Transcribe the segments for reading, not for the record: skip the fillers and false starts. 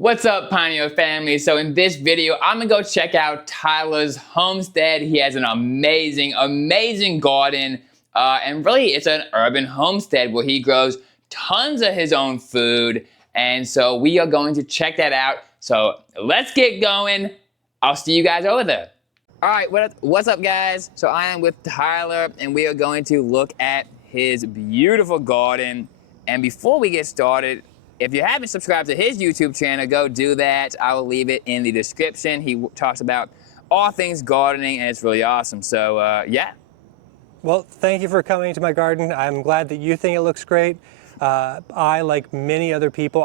What's up, Pioneer family? So in this video, I'm gonna go check out Tyler's homestead. He has an amazing garden. And really, it's an urban homestead where he grows tons of his own food. And so we are going to check that out. So let's get going. I'll see you guys over there. All right, what's up, guys? So I am with Tyler, and we are going to look at his beautiful garden. And before we get started, if you haven't subscribed to his YouTube channel, go do that. I will leave it in the description. He talks about all things gardening, and it's really awesome. So, yeah. Well, thank you for coming to my garden. I'm glad that you think it looks great. I, like many other people,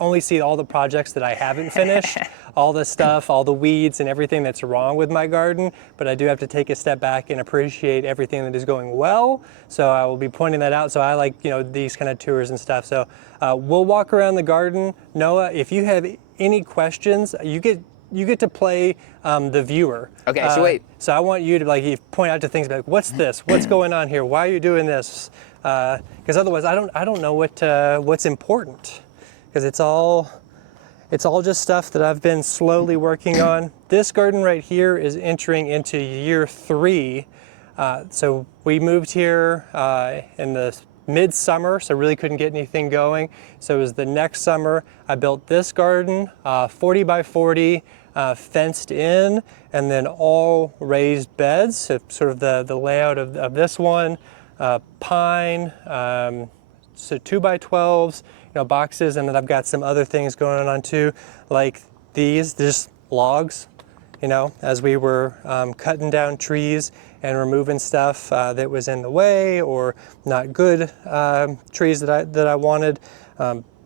only see all the projects that I haven't finished, all the stuff, all the weeds and everything that's wrong with my garden, but I do have to take a step back and appreciate everything that is going well. So I will be pointing that out. So I like, these kind of tours and stuff. So we'll walk around the garden. Noah, if you have any questions, you get to play the viewer. Okay, so wait. So I want you to point out to things like, what's this? What's going on here? Why are you doing this? Because otherwise, I don't know what's important. Because it's all just stuff that I've been slowly working on. This garden right here is entering into year 3. So we moved here in the midsummer, so really couldn't get anything going. So it was the next summer I built this garden, 40 by 40, fenced in, and then all raised beds. So sort of the layout of this one, pine, so 2 by 12s, boxes, and then I've got some other things going on too, like these, just logs, as we were cutting down trees and removing stuff that was in the way or not good trees that I wanted.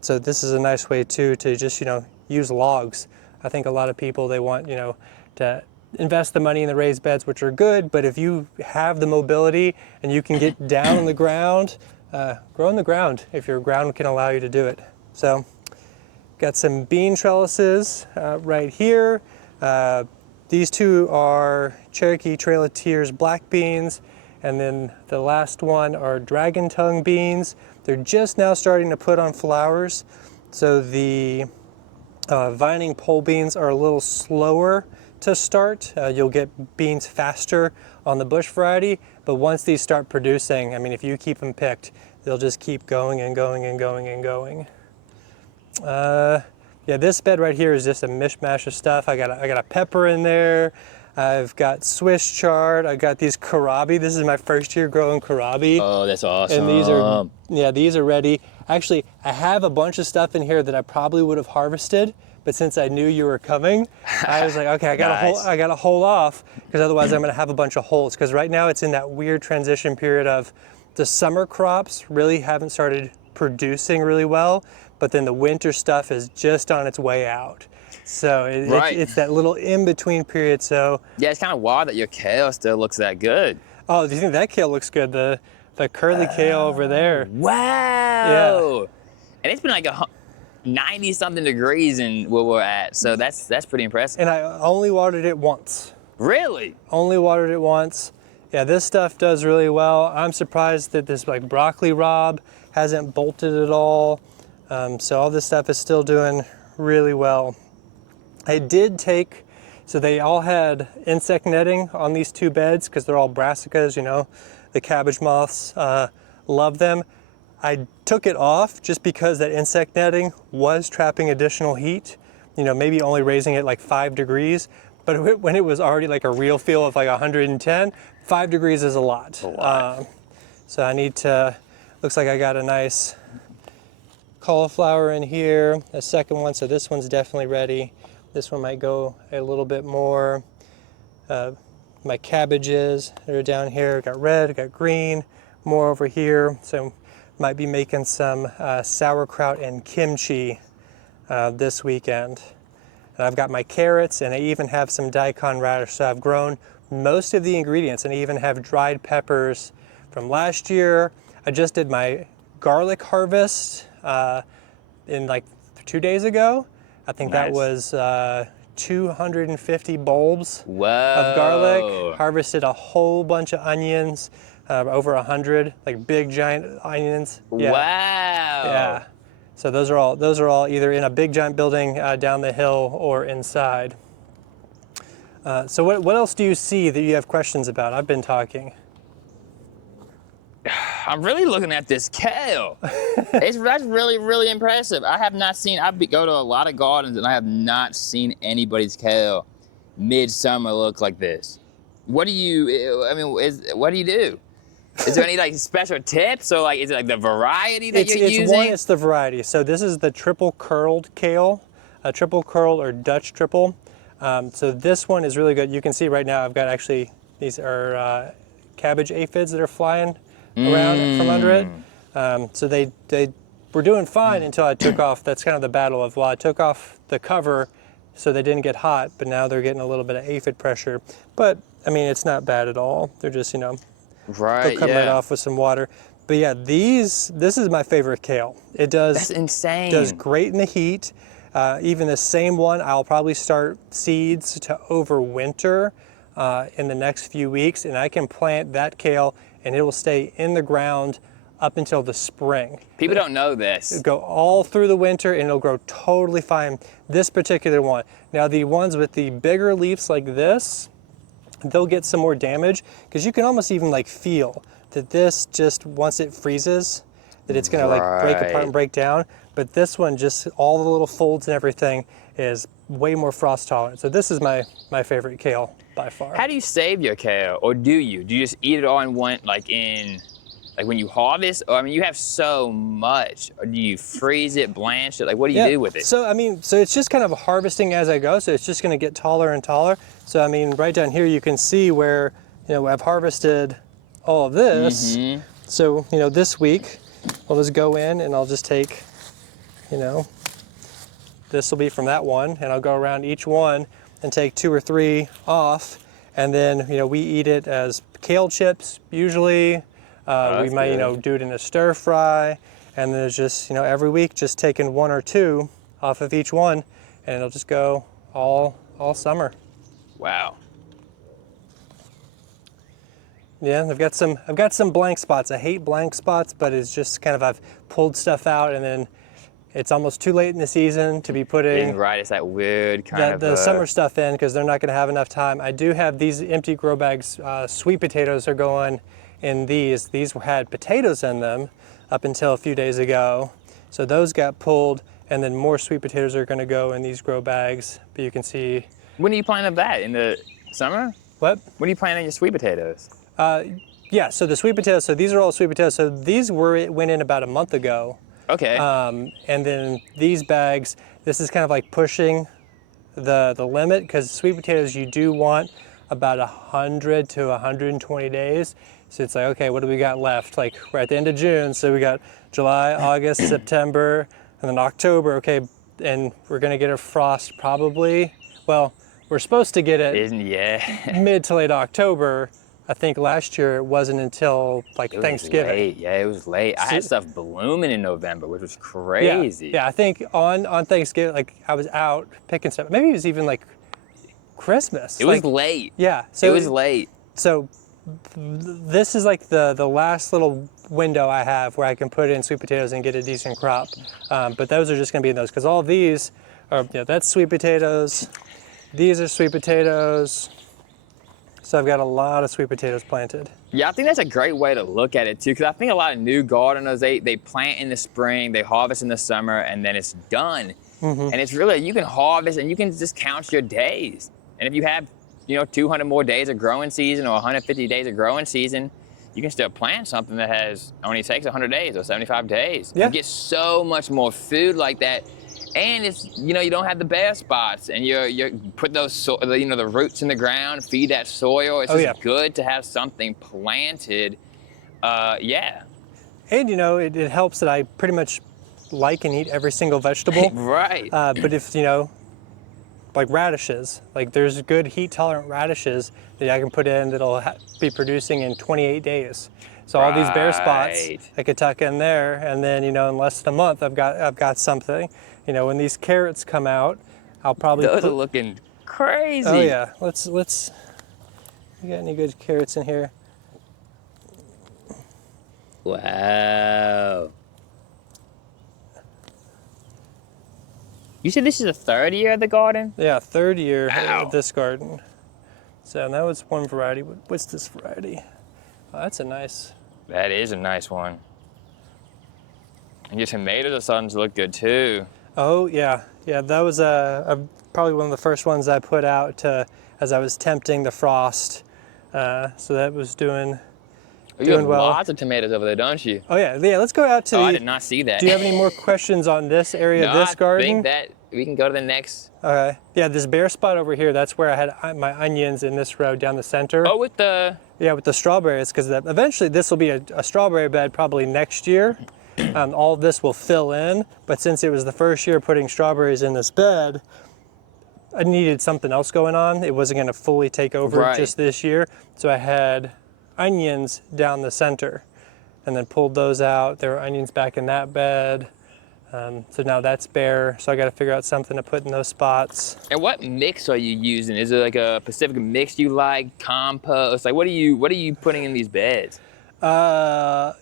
So this is a nice way too to just use logs. I think a lot of people, they want to invest the money in the raised beds, which are good, but if you have the mobility and you can get down on the ground, grow on the ground if your ground can allow you to do it. So got some bean trellises right here. These two are Cherokee Trail of Tears black beans, and then the last one are dragon tongue beans. They're just now starting to put on flowers. So the vining pole beans are a little slower to start. You'll get beans faster on the bush variety, but once these start producing, I mean, if you keep them picked, they'll just keep going and going and going and going. Yeah, this bed right here is just a mishmash of stuff. I got a pepper in there. I've got Swiss chard. I got these kohlrabi. This is my first year growing kohlrabi. Oh, that's awesome. And these are ready. Actually, I have a bunch of stuff in here that I probably would have harvested, but since I knew you were coming, I was like, okay, I gotta hold off, because otherwise I'm gonna have a bunch of holes. Because right now it's in that weird transition period of the summer crops really haven't started producing really well, but then the winter stuff is just on its way out. So it's that little in-between period. So yeah, it's kind of wild that your kale still looks that good. Oh, do you think that kale looks good? The curly kale over there. Wow. Yeah. And it's been like 90-something degrees in where we're at, so that's pretty impressive. And I only watered it once. Really? Only watered it once. Yeah, this stuff does really well. I'm surprised that this broccoli rabe hasn't bolted at all. So all this stuff is still doing really well. I did so they all had insect netting on these 2 beds because they're all brassicas, the cabbage moths love them. I took it off just because that insect netting was trapping additional heat, maybe only raising it 5 degrees. But when it was already a real feel of 110, 5 degrees is a lot. So I need to, looks like I got a nice cauliflower in here, a second one, so this one's definitely ready. This one might go a little bit more. My cabbages that are down here, got red, got green, more over here. So might be making some sauerkraut and kimchi this weekend. And I've got my carrots, and I even have some daikon radish. So I've grown most of the ingredients, and I even have dried peppers from last year. I just did my garlic harvest in 2 days ago. I think Nice. that was 250 bulbs Whoa. of garlic. Harvested a whole bunch of onions, over 100, big giant onions. Yeah. Wow. Yeah. So those are all either in a big giant building down the hill or inside. So what else do you see that you have questions about? I've been talking. I'm really looking at this kale. That's really, really impressive. I have not seen, go to a lot of gardens and I have not seen anybody's kale midsummer look like this. What do you, I mean, what do you do? Is there any like special tips, or like is it like the variety that you're using? It's the variety. So this is the triple curled kale, a triple curl or Dutch triple. So this one is really good. You can see right now I've got actually, these are cabbage aphids that are flying around from under it. So they were doing fine until I took off. That's kind of the battle of, well, I took off the cover so they didn't get hot, but now they're getting a little bit of aphid pressure. But I mean, it's not bad at all. They're just, you know, right, they'll come right off with some water. But yeah, this is my favorite kale. It does, that's insane. Does great in the heat. Even the same one, I'll probably start seeds to overwinter in the next few weeks, and I can plant that kale and it will stay in the ground up until the spring. People don't know this. It'll go all through the winter and it'll grow totally fine. This particular one. Now the ones with the bigger leaves like this, they'll get some more damage because you can almost even like feel that this just, once it freezes, that it's gonna like break apart and break down. But this one, just all the little folds and everything, is way more frost tolerant. So this is my favorite kale by far. How do you save your kale, or do you? Do you just eat it all in one, like when you harvest? Or I mean, you have so much. Or do you freeze it, blanch it? Like, what do you do with it? So I mean, so it's just kind of harvesting as I go. So it's just going to get taller and taller. So I mean, right down here you can see where, you know, I've harvested all of this. So, you know, this week I'll just go in and I'll just take, you know, this will be from that one, and I'll go around each one and take 2 or 3 off, and then, you know, we eat it as kale chips usually. We might, you know, do it in a stir fry, and then it's just, you know, every week just taking 1 or 2 off of each one, and it'll just go all summer. Wow. Yeah, I've got some blank spots. I hate blank spots, but it's just kind of, I've pulled stuff out and then it's almost too late in the season to be putting right, it's that weird kind of the summer stuff in because they're not going to have enough time. I do have these empty grow bags. Sweet potatoes are going in these. These had potatoes in them up until a few days ago. So those got pulled, and then more sweet potatoes are going to go in these grow bags. But you can see. When are you planting that? In the summer? What? When are you planting your sweet potatoes? Yeah, so the sweet potatoes, so these are all sweet potatoes. So these went in about a month ago. Okay. And then these bags, this is kind of like pushing the limit, because sweet potatoes you do want about 100 to 120 days. So it's like, okay, what do we got left? Like we're at the end of June, so we got July, August, September, and then October. Okay, and we're gonna get a frost probably. Well, we're supposed to get it mid to late October. I think last year it wasn't until like Thanksgiving. Late. Yeah, it was late. I had stuff blooming in November, which was crazy. Yeah, I think on Thanksgiving, like I was out picking stuff. Maybe it was even like Christmas. It was late. Yeah, so it was late. So this is like the last little window I have where I can put in sweet potatoes and get a decent crop. But those are just gonna be in those, because all of these are, you know, that's sweet potatoes. These are sweet potatoes. So I've got a lot of sweet potatoes planted. Yeah, I think that's a great way to look at it too, because I think a lot of new gardeners, they plant in the spring, they harvest in the summer, and then it's done. And it's really, you can harvest and you can just count your days. And if you have, you know, 200 more days of growing season or 150 days of growing season, you can still plant something that only takes 100 days or 75 days. Yeah. You get so much more food like that. And it's, you know, you don't have the bare spots, and you put those, you know, the roots in the ground, feed that soil. It's just good to have something planted. Yeah. And you know, it helps that I pretty much like and eat every single vegetable. Right. But if, you know, like radishes, like there's good heat tolerant radishes that I can put in that'll be producing in 28 days. So all these bare spots I could tuck in there, and then, you know, in less than a month I've got something. You know, when these carrots come out, I'll probably those are looking crazy. Oh yeah, let's. You got any good carrots in here? Wow. You said this is the third year of the garden? Yeah, third year Wow. of this garden. So that was one variety. What's this variety? Oh, that's a nice. That is a nice one. And your tomatoes are starting to look good too. Oh yeah, yeah. That was probably one of the first ones I put out as I was tempting the frost. So that was doing You have well. lots of tomatoes over there, don't you? Oh yeah, yeah. Let's go out to Oh, the. I did not see that. Do you have any more questions on this area No, of this garden? I think that we can go to the next. Okay. Yeah, this bare spot over here, that's where I had my onions in this row down the center. Oh, with the... Yeah, with the strawberries, because eventually this will be a strawberry bed probably next year. All of this will fill in, but since it was the first year putting strawberries in this bed, I needed something else going on. It wasn't going to fully take over just this year. So I had onions down the center and then pulled those out. There were onions back in that bed. So now that's bare. So I got to figure out something to put in those spots. And what mix are you using? Is it like a Pacific mix you like, compost? Like what are you putting in these beds? So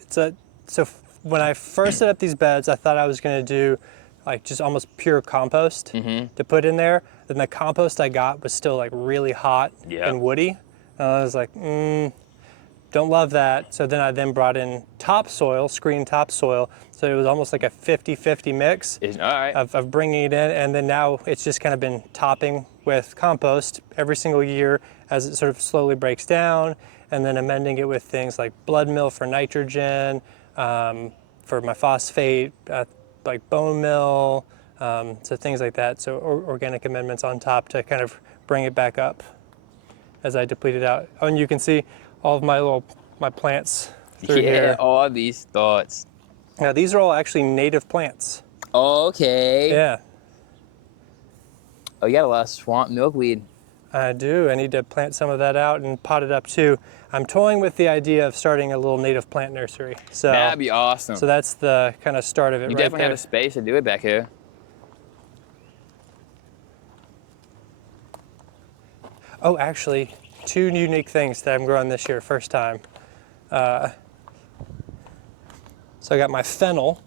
when I first set up these beds, I thought I was going to do like just almost pure compost to put in there. Then the compost I got was still like really hot and woody. And I was like, don't love that. So then I brought in topsoil, screen topsoil. So it was almost like a 50-50 mix of bringing it in. And then now it's just kind of been topping with compost every single year as it sort of slowly breaks down, and then amending it with things like blood meal for nitrogen, for my phosphate, like bone meal, so things like that. So organic amendments on top to kind of bring it back up as I deplete it out. Oh, and you can see all of my plants through here. Yeah, all these thoughts. Now these are all actually native plants. Okay. Yeah. Oh, you got a lot of swamp milkweed. I do. I need to plant some of that out and pot it up too. I'm toying with the idea of starting a little native plant nursery. So that'd be awesome. So that's the kind of start of it. You right definitely there. have a space to do it back here. Oh, actually, two unique things that I'm growing this year, first time. So I got my fennel.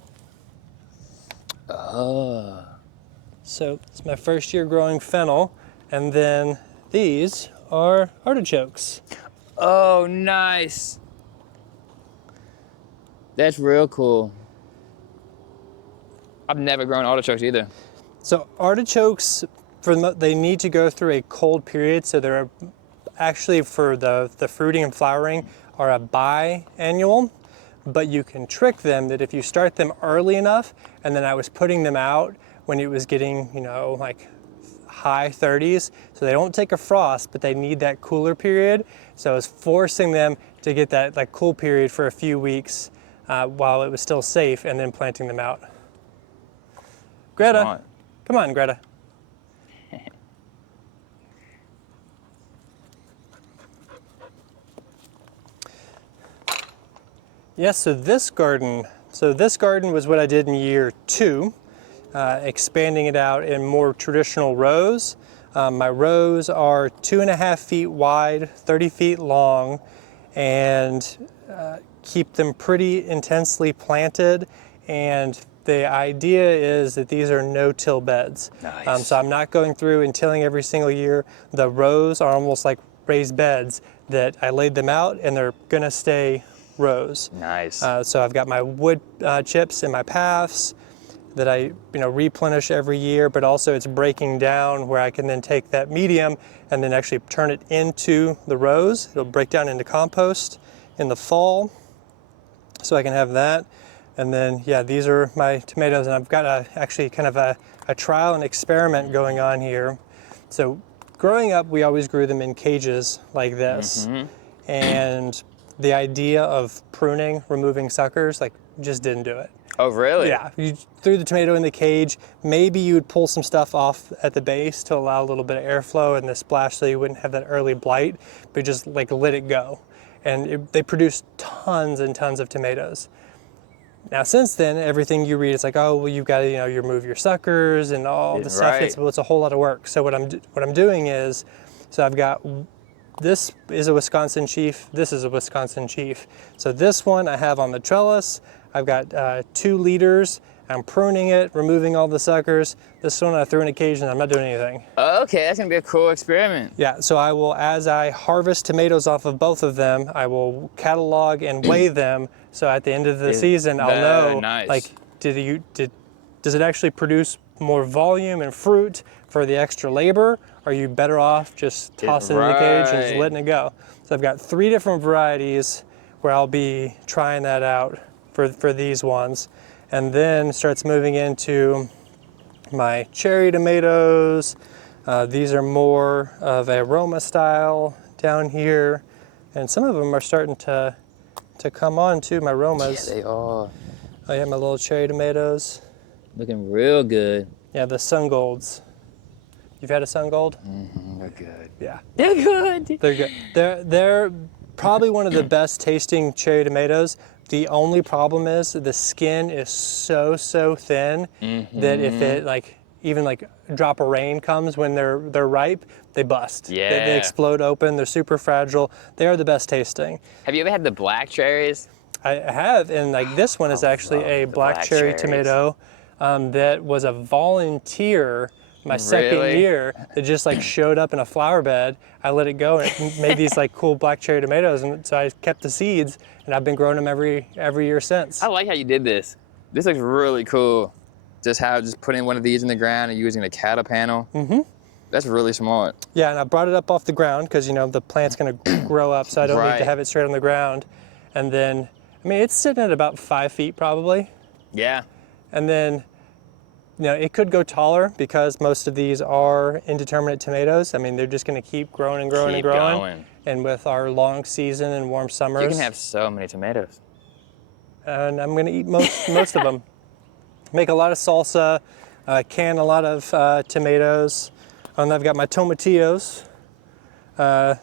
Oh. So it's my first year growing fennel. And then these are artichokes. Oh, nice. That's real cool. I've never grown artichokes either. So artichokes, they need to go through a cold period. So they're actually, for the fruiting and flowering, are a biannual. But you can trick them that if you start them early enough, and then I was putting them out when it was getting, like high 30s, so they don't take a frost, but they need that cooler period. So I was forcing them to get that like cool period for a few weeks while it was still safe, and then planting them out. Greta, Smart. Come on, Greta. Yes, so this garden was what I did in year 2. Expanding it out in more traditional rows. My rows are 2.5 feet wide, 30 feet long, and keep them pretty intensely planted. And the idea is that these are no-till beds. Nice. So I'm not going through and tilling every single year. The rows are almost like raised beds that I laid them out, and they're gonna stay rows. Nice. So I've got my wood chips in my paths that I replenish every year, but also it's breaking down where I can then take that medium and then actually turn it into the rows. It'll break down into compost in the fall, so I can have that. And then, yeah, these are my tomatoes, and I've got actually kind of a trial and experiment going on here. So growing up, we always grew them in cages like this. And the idea of pruning, removing suckers, like just didn't do it. Oh, really? Yeah, you threw the tomato in the cage. Maybe you would pull some stuff off at the base to allow a little bit of airflow and the splash so you wouldn't have that early blight, but just like let it go. And they produced tons and tons of tomatoes. Now since then, everything you read is like, oh, well, you've got to, you remove your suckers and all the stuff. It's a whole lot of work. So what I'm doing is, so I've got, this is a Wisconsin Chief, this is a Wisconsin Chief. So this one I have on the trellis. I've got 2 leaders I'm pruning it, removing all the suckers. This one I threw in occasion, I'm not doing anything. Okay, that's gonna be a cool experiment. Yeah, so I will, as I harvest tomatoes off of both of them, I will catalog and weigh them. So at the end of the season, I'll know, nice. like, does it actually produce more volume and fruit for the extra labor? Or are you better off just tossing it in the cage and just letting it go? So I've got 3 different varieties where I'll be trying that out for these ones. And then starts moving into my cherry tomatoes. These are more of a Roma style down here. And some of them are starting to come on too, my Romas. Yeah, they are. Oh yeah, my little cherry tomatoes. Looking real good. Yeah, the sun golds. You've had a sun gold? Mm-hmm, they're good. Yeah. They're good. They're good. They're probably one of the best tasting cherry tomatoes. The only problem is the skin is so thin that if it even a drop of rain comes when they're ripe, they bust. Yeah. They explode open. They're super fragile. They are the best tasting. Have you ever had the black cherries? I have, and this one is actually a black cherry tomato that was a volunteer my second year that just showed up in a flower bed. I let it go and it made these cool black cherry tomatoes, and so I kept the seeds, and I've been growing them every year since. I like how you did this. This looks really cool. Just putting one of these in the ground and using a cattle panel. Mm-hmm. That's really smart. Yeah, and I brought it up off the ground because the plant's gonna grow up, so I don't need to have it straight on the ground. And then, it's sitting at about 5 feet probably. Yeah. And then, it could go taller because most of these are indeterminate tomatoes. They're just going to keep growing and growing and growing. And with our long season and warm summers, you can have so many tomatoes. And I'm going to eat most of them. Make a lot of salsa, can a lot of tomatoes. And I've got my tomatillos.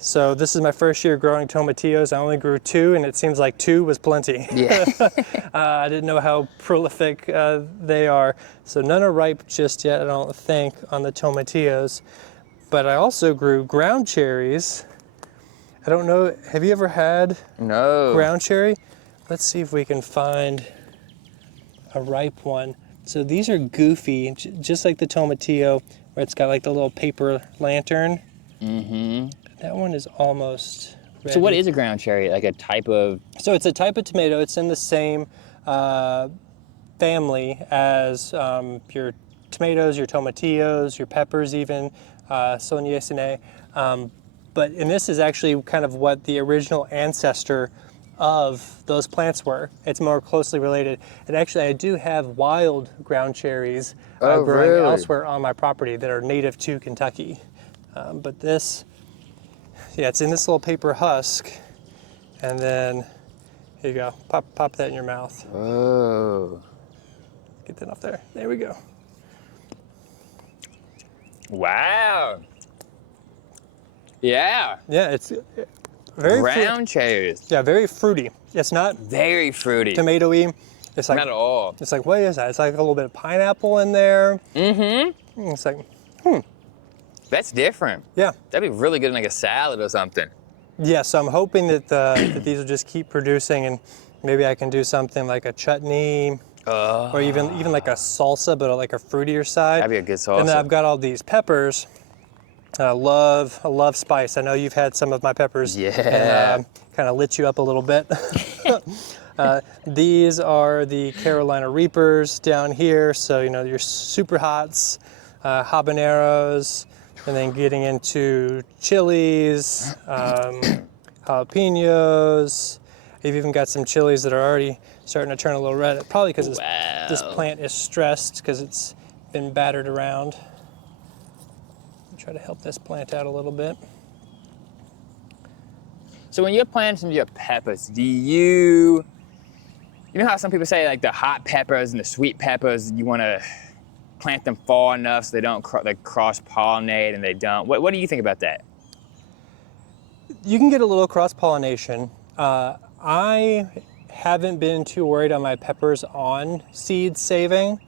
So this is my first year growing tomatillos. I only grew 2, and it seems like 2 was plenty. Yeah. I didn't know how prolific they are. So none are ripe just yet, I don't think, on the tomatillos. But I also grew ground cherries. I don't know, have you ever had ground cherry? Let's see if we can find a ripe one. So these are goofy, just like the tomatillo, where it's got the little paper lantern. Mm-hmm. That one is almost ready. So what is a ground cherry? Like a type of... So it's a type of tomato. It's in the same family as your tomatoes, your tomatillos, your peppers even, Sognacinae. But this is actually kind of what the original ancestor of those plants were. It's more closely related. And actually I do have wild ground cherries growing elsewhere on my property that are native to Kentucky. But this, it's in this little paper husk, and then here you go. Pop that in your mouth. Oh. Get that off there. There we go. Wow. Yeah. Yeah, it's very ground cherries. Yeah, very fruity. It's not very fruity. Tomatoey. It's not at all. It's what is that? It's a little bit of pineapple in there. Mm-hmm. It's That's different. Yeah. That'd be really good in a salad or something. Yeah, so I'm hoping that, that these will just keep producing, and maybe I can do something like a chutney, or even like a salsa, but a fruitier side. That'd be a good salsa. And then I've got all these peppers. I love spice. I know you've had some of my peppers. Yeah. And kind of lit you up a little bit. These are the Carolina Reapers down here. So, your super hots, habaneros, and then getting into chilies, jalapenos. I've even got some chilies that are already starting to turn a little red, probably because this plant is stressed because it's been battered around. Try to help this plant out a little bit. So when you're planting your peppers, do you know how some people say the hot peppers and the sweet peppers, you want to plant them far enough so they don't cross-pollinate, and they don't. What do you think about that? You can get a little cross-pollination. I haven't been too worried on my peppers on seed saving.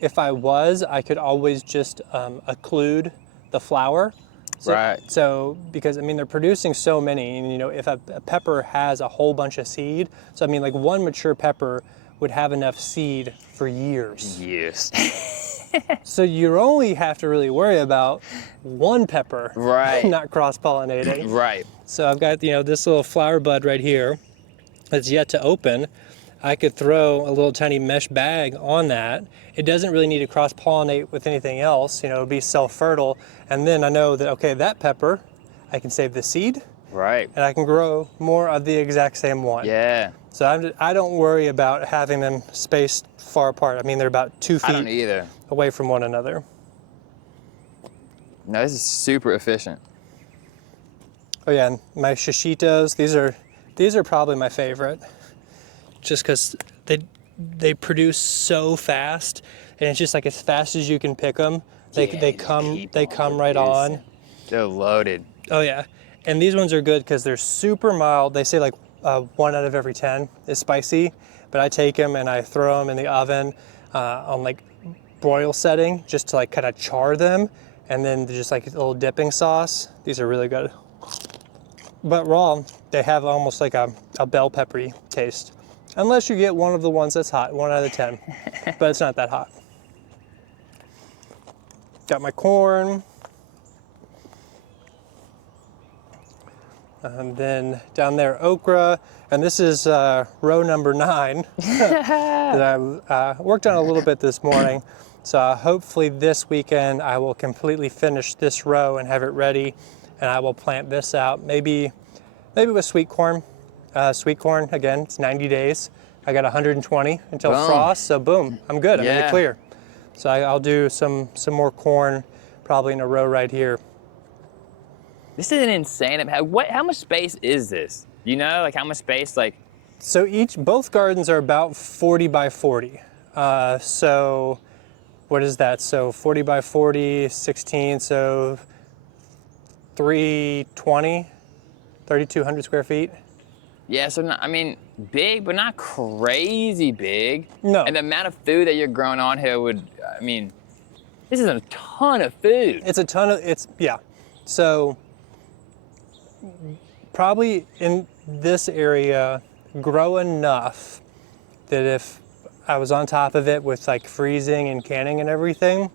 If I was, I could always just occlude the flower. So because they're producing so many, and if a pepper has a whole bunch of seed, so one mature pepper would have enough seed for years. Yes. So you only have to really worry about one pepper, Right. not cross-pollinating. Right. So I've got, this little flower bud right here that's yet to open. I could throw a little tiny mesh bag on that. It doesn't really need to cross-pollinate with anything else, it'll be self-fertile. And then I know that, okay, that pepper, I can save the seed. Right. And I can grow more of the exact same one. Yeah. So I don't worry about having them spaced far apart. I mean, they're about 2 feet I don't either. away from one another. No, this is super efficient. Oh yeah, and my shishitos, these are probably my favorite. Just because they produce so fast, and it's just like as fast as you can pick them, they come right on. They're loaded. Oh yeah, and these ones are good because they're super mild. They say like 1 out of every 10 is spicy, but I take them and I throw them in the oven on like broil setting just to like kind of char them, and then just like a little dipping sauce. These are really good. But raw, they have almost like a bell peppery taste. Unless you get one of the ones that's hot, 1 out of 10, but it's not that hot. Got my corn. And then down there, okra. And this is row number 9 that I worked on a little bit this morning. So hopefully this weekend I will completely finish this row and have it ready. And I will plant this out, maybe with sweet corn. Sweet corn, again, it's 90 days. I got 120 until frost, so boom, I'm good, I'm in the clear. So I'll do some more corn probably in a row right here. This is an insane, how much space is this? You know, like how much space, like? So both gardens are about 40 by 40. So what is that? So 40 by 40, 16, so 320, 3,200 square feet. Yeah, so not, I mean, big, but not crazy big. No. And the amount of food that you're growing on here would, I mean, this is a ton of food. It's a ton of, yeah. So probably in this area, grow enough that if I was on top of it with like freezing and canning and everything,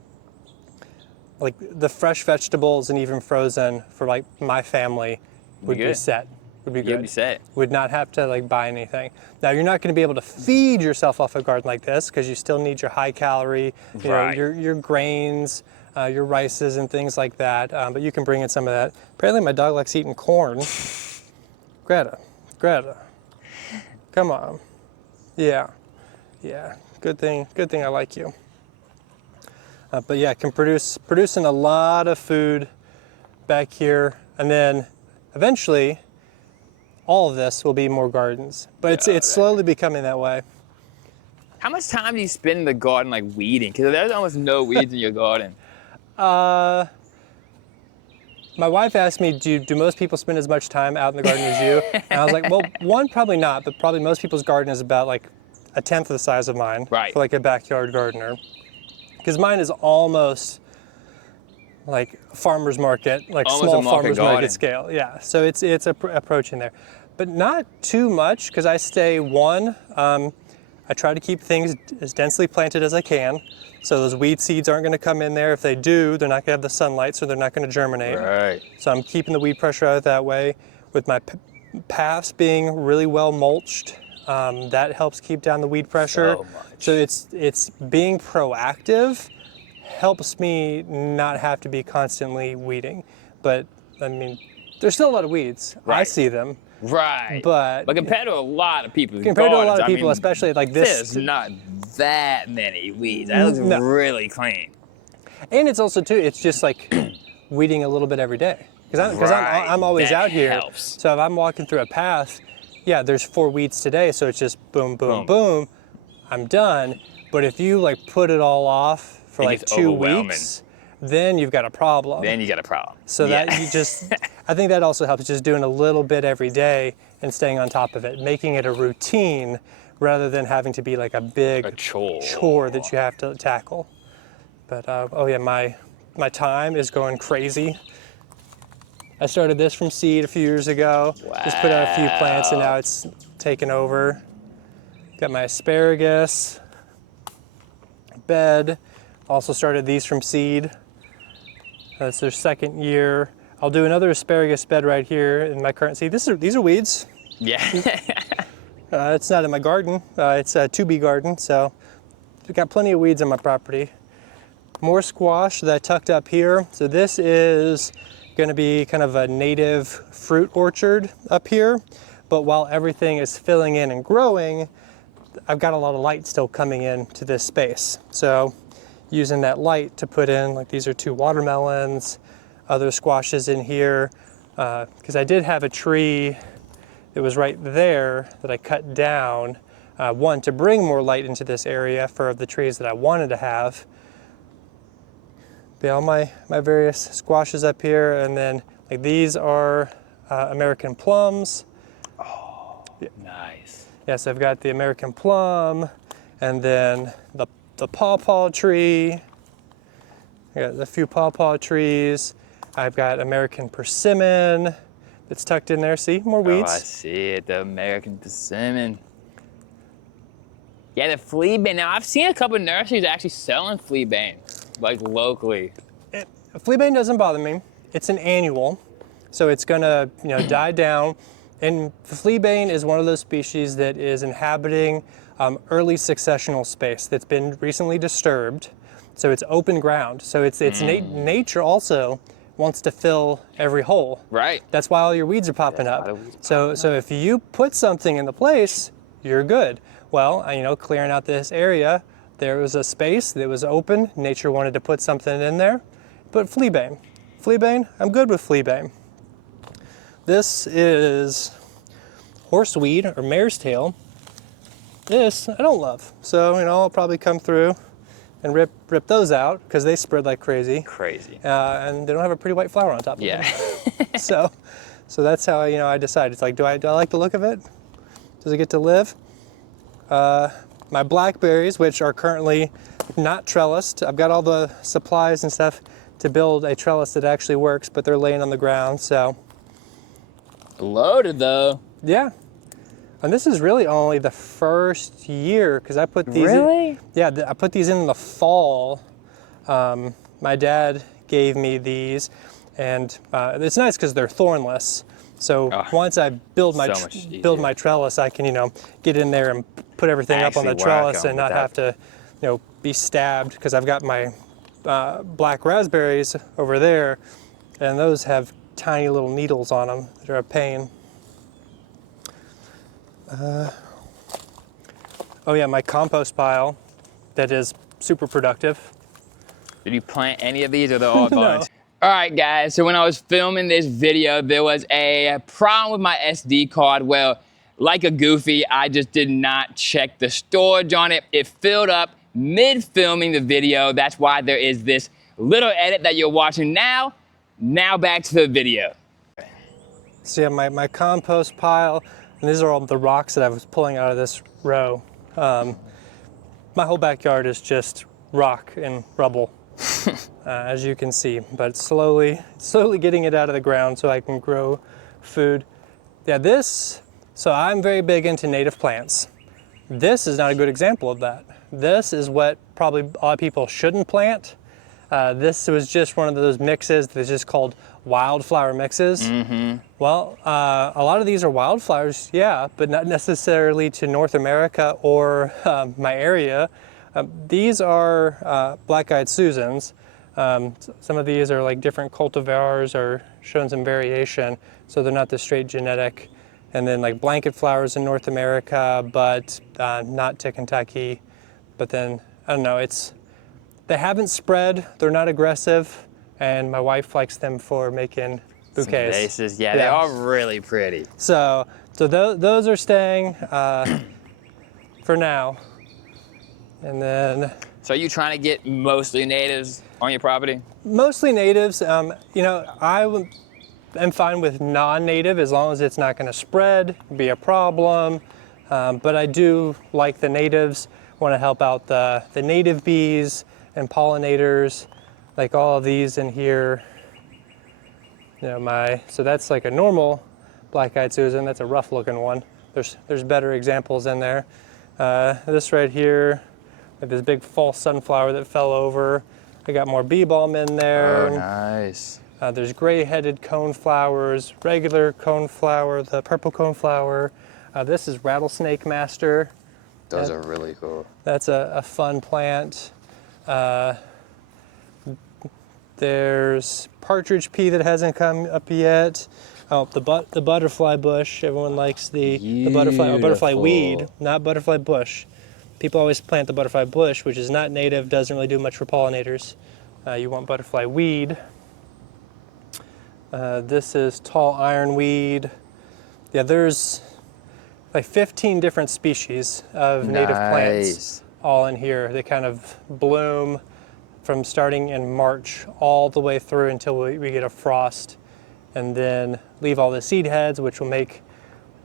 like the fresh vegetables and even frozen for like my family would be set. Would be good. You'd be set. Would not have to like buy anything. Now you're not going to be able to feed yourself off a garden like this because you still need your high calorie, you know, your grains, your rices and things like that. But you can bring in some of that. Apparently my dog likes eating corn. Greta, come on. Yeah, good thing I like you. But yeah, can producing a lot of food back here, and then eventually all of this will be more gardens. But it's slowly becoming that way. How much time do you spend in the garden like weeding? Because there's almost no weeds in your garden. My wife asked me, do most people spend as much time out in the garden as you? And I was like, well, one, probably not, but probably most people's garden is about like 1/10 of the size of mine for like a backyard gardener. Because mine is almost like farmer's market, like almost small farmer's market scale. Yeah, so it's approaching there. But not too much, because I stay I try to keep things as densely planted as I can. So those weed seeds aren't going to come in there. If they do, they're not going to have the sunlight, so they're not going to germinate. Right. So I'm keeping the weed pressure out that way. With my paths being really well mulched, that helps keep down the weed pressure. So it's being proactive helps me not have to be constantly weeding. But I mean, there's still a lot of weeds. I see them. Right. But compared to a lot of people, especially like this, there's not that many weeds. That looks really clean. And it's also too, it's just like weeding a little bit every day. Because I'm always out here. Helps. So if I'm walking through a path, yeah, there's 4 weeds today, so it's just boom, boom, boom, I'm done. But if you like put it all off for like 2 weeks, then you've got a problem. So that you just, I think that also helps, just doing a little bit every day and staying on top of it, making it a routine rather than having to be like a big chore that you have to tackle. But oh yeah, my time is going crazy. I started this from seed a few years ago. Just put out a few plants and now it's taken over. Got my asparagus bed. Also started these from seed. That's their second year. I'll do another asparagus bed right here in my current seed. These are weeds. Yeah. It's not in my garden. It's a 2B garden, so I've got plenty of weeds on my property. More squash that I tucked up here. So this is going to be kind of a native fruit orchard up here. But while everything is filling in and growing, I've got a lot of light still coming in to this space. So using that light to put in, like these are 2 watermelons, other squashes in here, because I did have a tree that was right there that I cut down, one, to bring more light into this area for the trees that I wanted to have. But all my various squashes up here, and then like these are American plums. Oh, nice. Yes, I've got the American plum, and then the pawpaw tree. I got a few pawpaw trees. I've got American persimmon that's tucked in there. See, more weeds. Oh, I see it, the American persimmon. Yeah, the flea bane. Now, I've seen a couple of nurseries actually selling flea bane, like locally. Flea bane doesn't bother me. It's an annual, so it's gonna die down. And flea bane is one of those species that is inhabiting early successional space that's been recently disturbed. So it's open ground. So it's nature also wants to fill every hole. Right. That's why all your weeds are popping up. So if you put something in the place, you're good. Well, clearing out this area, there was a space that was open. Nature wanted to put something in there. Put flea bane. Flea bane, I'm good with flea bane. This is horseweed or mare's tail. This I don't love. So, I'll probably come through and rip those out because they spread like crazy. Crazy. And they don't have a pretty white flower on top of them. Yeah. So that's how I decide. It's like, do I like the look of it? Does it get to live? My blackberries, which are currently not trellised. I've got all the supplies and stuff to build a trellis that actually works, but they're laying on the ground, so. Loaded though. Yeah. And this is really only the first year because I put these Really? I put these in the fall. My dad gave me these, and it's nice because they're thornless. So once I build my trellis, I can get in there and put everything up on the trellis and not have to be stabbed, because I've got my black raspberries over there, and those have tiny little needles on them that are a pain. Oh yeah, my compost pile that is super productive. Did you plant any of these, or they're all No. bunch? All right, guys, so when I was filming this video, there was a problem with my SD card. Well, like a goofy, I just did not check the storage on it. It filled up mid-filming the video. That's why there is this little edit that you're watching now. Now back to the video. So yeah, my compost pile, and these are all the rocks that I was pulling out of this row. My whole backyard is just rock and rubble, as you can see, but slowly getting it out of the ground so I can grow food. Yeah, so I'm very big into native plants. This is not a good example of that. This is what probably a lot of people shouldn't plant. This was just one of those mixes that's just called wildflower mixes. Mm-hmm. Well, a lot of these are wildflowers, yeah, but not necessarily to North America or my area. These are black-eyed Susans. Some of these are like different cultivars or showing some variation, so they're not the straight genetic. And then like blanket flowers in North America, but not to Kentucky. But then, I don't know, they haven't spread, they're not aggressive, and my wife likes them for making bouquets. Some vases, yeah, they are really pretty. So those are staying for now. And then... So are you trying to get mostly natives on your property? Mostly natives. I am fine with non-native as long as it's not going to spread, be a problem. But I do like the natives. Want to help out the native bees and pollinators, like all of these in here. So that's like a normal black-eyed Susan. That's a rough-looking one. There's better examples in there. This right here, like this big false sunflower that fell over. I got more bee balm in there. Oh, nice. There's gray-headed coneflowers, regular coneflower, the purple coneflower. This is rattlesnake master. Those are really cool. That's a fun plant. There's partridge pea that hasn't come up yet. Oh, the butterfly bush. Everyone likes the butterfly weed, not butterfly bush. People always plant the butterfly bush, which is not native, doesn't really do much for pollinators. You want butterfly weed. This is tall ironweed. Yeah, there's like 15 different species of native plants all in here. They kind of bloom from starting in March all the way through until we get a frost, and then leave all the seed heads, which will make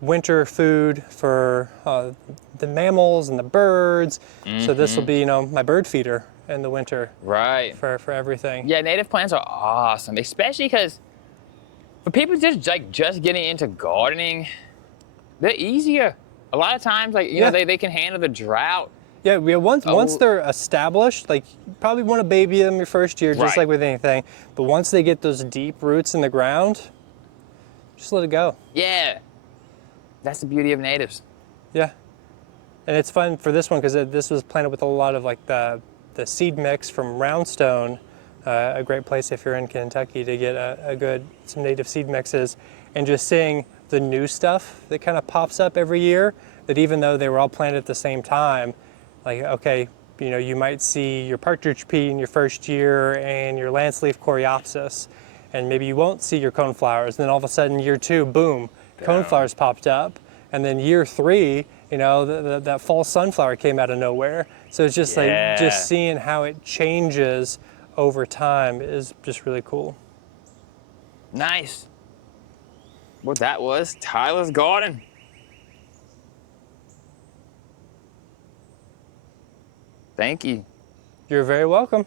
winter food for the mammals and the birds. So this will be, my bird feeder in the winter. Right. For everything. Yeah, native plants are awesome, especially because for people just getting into gardening, they're easier. A lot of times, they can handle the drought. Yeah, once they're established, like you probably want to baby them your first year, just like with anything. But once they get those deep roots in the ground, just let it go. Yeah, that's the beauty of natives. Yeah, and it's fun for this one because this was planted with a lot of like the seed mix from Roundstone, a great place if you're in Kentucky to get some native seed mixes, and just seeing the new stuff that kind of pops up every year. That even though they were all planted at the same time. Like, okay, you might see your partridge pea in your first year and your lance leaf coreopsis, and maybe you won't see your coneflowers. Then all of a sudden, year 2, boom, coneflowers popped up. And then year 3, that fall sunflower came out of nowhere. So it's just like, just seeing how it changes over time is just really cool. Nice. Well, that was Tyler's garden. Thank you. You're very welcome.